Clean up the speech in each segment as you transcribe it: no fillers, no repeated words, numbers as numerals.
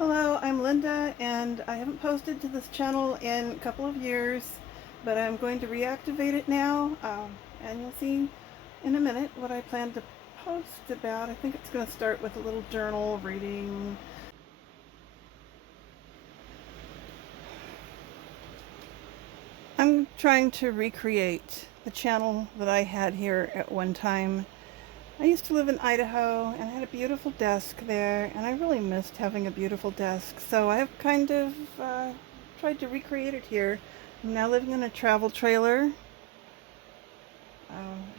Hello, I'm Linda, and I haven't posted to this channel in a couple of years, but I'm going to reactivate it now, and you'll see in a minute what I plan to post about. I think it's going to start with a little journal reading. I'm trying to recreate the channel that I had here at one time. I used to live in Idaho, and I had a beautiful desk there, and I really missed having a beautiful desk, so I have kind of tried to recreate it here. I'm now living in a travel trailer.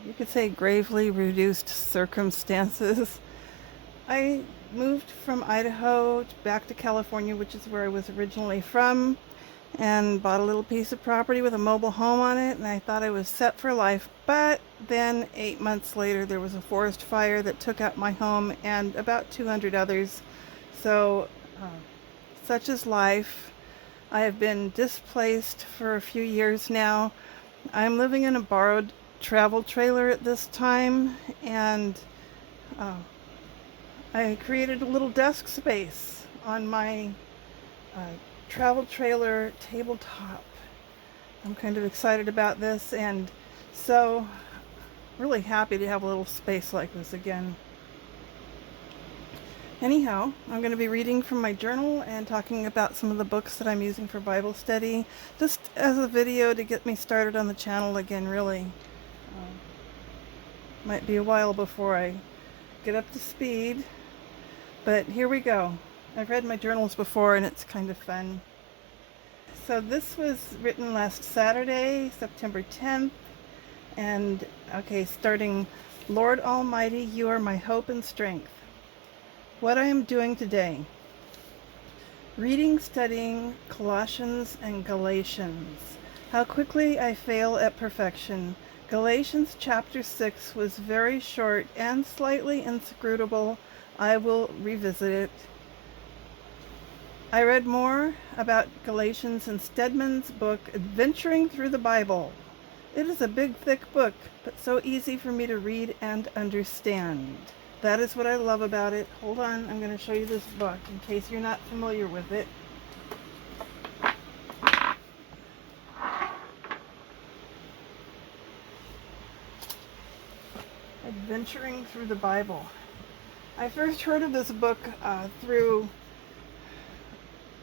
You could say gravely reduced circumstances. I moved from Idaho back to California, which is where I was originally from, and bought a little piece of property with a mobile home on it, and I thought I was set for life. But then 8 months later, there was a forest fire that took out my home and about 200 others. So, such is life. I have been displaced for a few years now. I'm living in a borrowed travel trailer at this time, and I created a little desk space on my travel trailer tabletop. I'm kind of excited about this, and so really happy to have a little space like this again. Anyhow, I'm going to be reading from my journal and talking about some of the books that I'm using for Bible study, just as a video to get me started on the channel again, really. Might be a while before I get up to speed, but here we go. I've read my journals before, and it's kind of fun. So this was written last Saturday, September 10th, and okay, starting, Lord Almighty, you are my hope and strength. What I am doing today. Reading, studying Colossians and Galatians. How quickly I fail at perfection. Galatians chapter 6 was very short and slightly inscrutable. I will revisit it. I read more about Galatians in Stedman's book, Adventuring Through the Bible. It is a big, thick book, but so easy for me to read and understand. That is what I love about it. Hold on, I'm going to show you this book in case you're not familiar with it. Adventuring Through the Bible. I first heard of this book through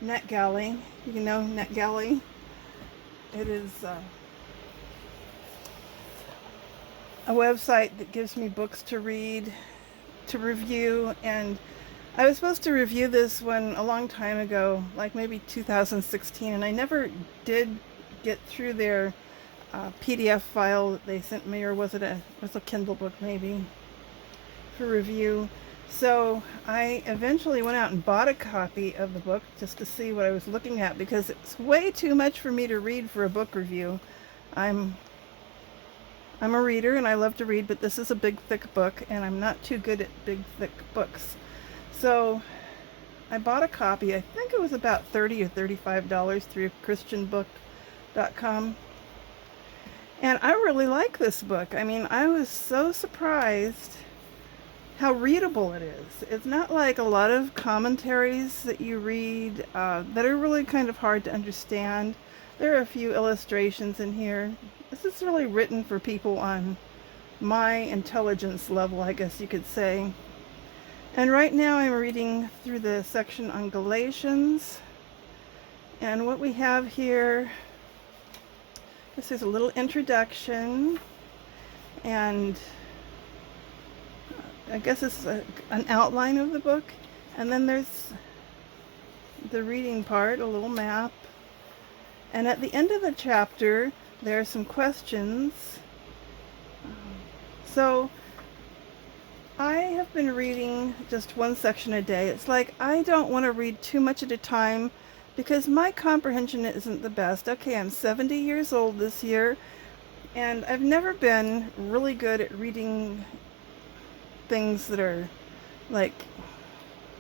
NetGalley. You know NetGalley? It is a website that gives me books to read, to review, and I was supposed to review this one a long time ago, like maybe 2016, and I never did get through their PDF file that they sent me, or was it a Kindle book maybe, for review. So I eventually went out and bought a copy of the book just to see what I was looking at, because it's way too much for me to read for a book review. I'm a reader and I love to read, but this is a big, thick book, and I'm not too good at big, thick books. So I bought a copy. I think it was about $30 or $35 through christianbook.com. And I really like this book. I mean, I was so surprised how readable it is. It's not like a lot of commentaries that you read that are really kind of hard to understand. There are a few illustrations in here. This is really written for people on my intelligence level, I guess you could say. And right now I'm reading through the section on Galatians. And what we have here, this is a little introduction, and I guess it's an outline of the book, and then there's the reading part, a little map, and at the end of the chapter there are some questions. So I have been reading just one section a day. It's like I don't want to read too much at a time because my comprehension isn't the best. Okay, I'm 70 years old this year, and I've never been really good at reading things that are like,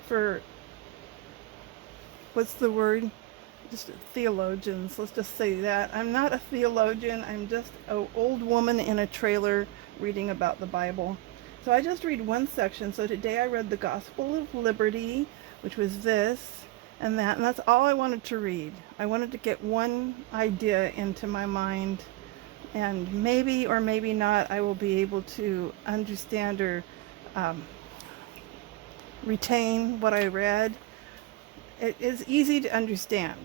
for, what's the word? Just theologians, let's just say that. I'm not a theologian, I'm just an old woman in a trailer reading about the Bible. So I just read one section. So today I read the Gospel of Liberty, which was this, and that. And that's all I wanted to read. I wanted to get one idea into my mind, and maybe or maybe not, I will be able to understand or um, retain what I read. It is easy to understand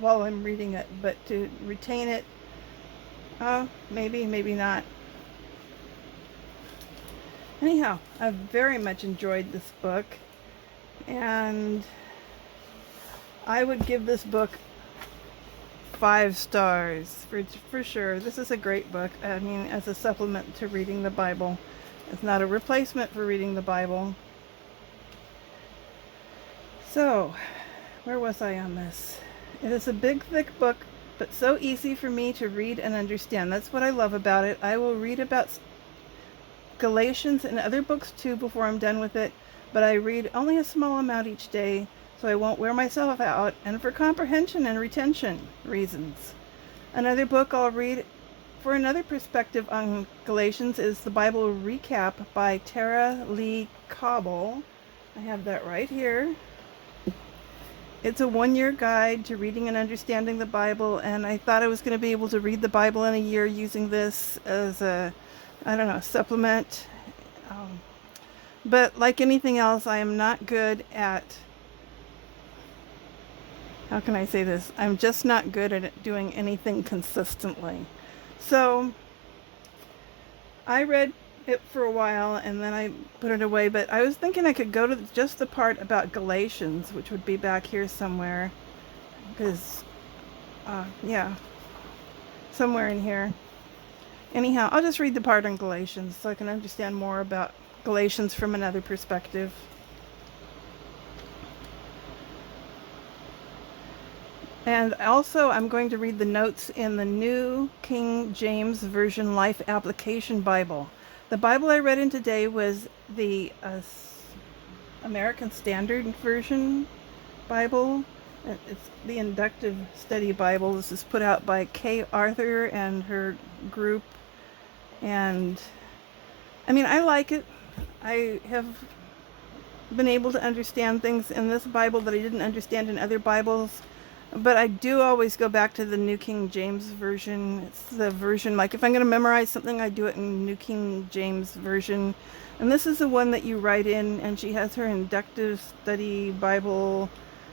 while I'm reading it, but to retain it, maybe, maybe not. Anyhow, I've very much enjoyed this book, and I would give this book 5 stars for sure. This is a great book. I mean, as a supplement to reading the Bible. It's not a replacement for reading the Bible. So, where was I on this? It is a big, thick book, but so easy for me to read and understand. That's what I love about it. I will read about Galatians and other books too before I'm done with it, but I read only a small amount each day so I won't wear myself out, and for comprehension and retention reasons. Another book I'll read for another perspective on Galatians is the Bible Recap by Tara-Leigh Cobble. I have that right here. It's a 1-year guide to reading and understanding the Bible, and I thought I was going to be able to read the Bible in a year using this as a, I don't know, supplement. But like anything else, I am not good at, how can I say this? I'm just not good at doing anything consistently. So I read it for a while and then I put it away, but I was thinking I could go to just the part about Galatians, which would be back here somewhere, because yeah, somewhere in here. Anyhow, I'll just read the part on Galatians so I can understand more about Galatians from another perspective. And also, I'm going to read the notes in the New King James Version Life Application Bible. The Bible I read in today was the American Standard Version Bible. It's the Inductive Study Bible. This is put out by Kay Arthur and her group. And I mean, I like it. I have been able to understand things in this Bible that I didn't understand in other Bibles. But I do always go back to the New King James Version. It's the version, like if I'm going to memorize something, I do it in New King James Version. And this is the one that you write in, and she has her Inductive Study Bible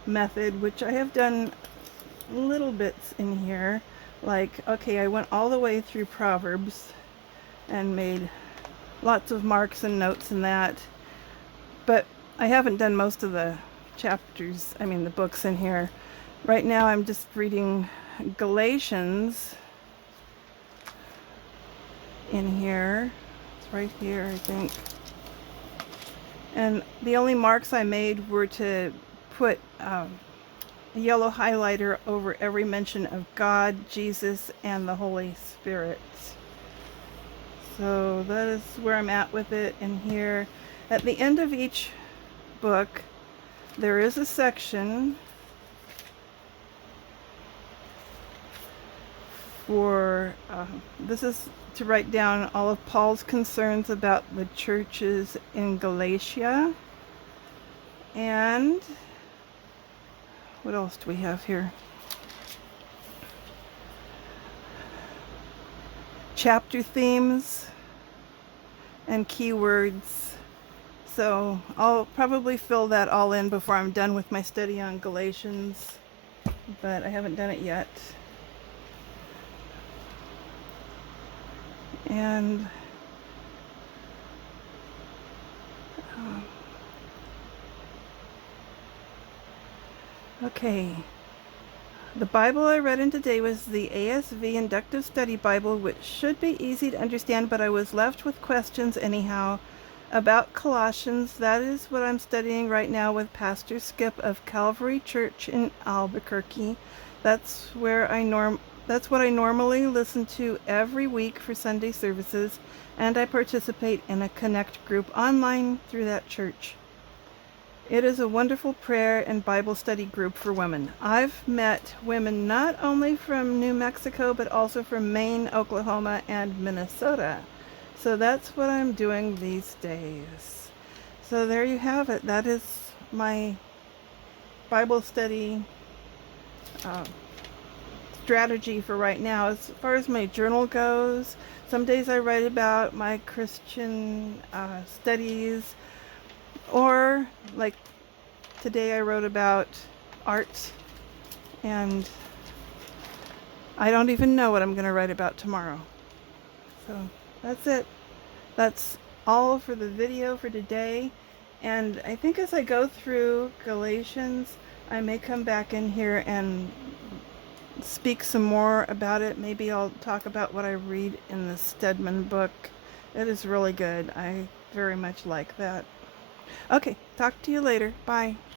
method, which I have done little bits in here. Like, okay, I went all the way through Proverbs and made lots of marks and notes in that. But I haven't done most of the chapters, the books in here. Right now I'm just reading Galatians in here. It's right here, I think. And the only marks I made were to put a yellow highlighter over every mention of God, Jesus, and the Holy Spirit. So that is where I'm at with it in here. At the end of each book, there is a section for, this is to write down all of Paul's concerns about the churches in Galatia. And what else do we have here? Chapter themes and keywords. So I'll probably fill that all in before I'm done with my study on Galatians, but I haven't done it yet. And okay, the Bible I read in today was the ASV Inductive Study Bible, which should be easy to understand, but I was left with questions anyhow about Colossians. That is what I'm studying right now with Pastor Skip of Calvary Church in Albuquerque. That's what I normally listen to every week for Sunday services, and I participate in a Connect group online through that church. It is a wonderful prayer and Bible study group for women. I've met women not only from New Mexico, but also from Maine, Oklahoma, and Minnesota. So that's what I'm doing these days. So there you have it. That is my Bible study strategy for right now. As far as my journal goes, some days I write about my Christian studies, or like today I wrote about art, and I don't even know what I'm going to write about tomorrow. So that's it. That's all for the video for today. And I think as I go through Galatians, I may come back in here and speak some more about it. Maybe I'll talk about what I read in the Stedman book. It is really good. I very much like that. Okay, talk to you later. Bye.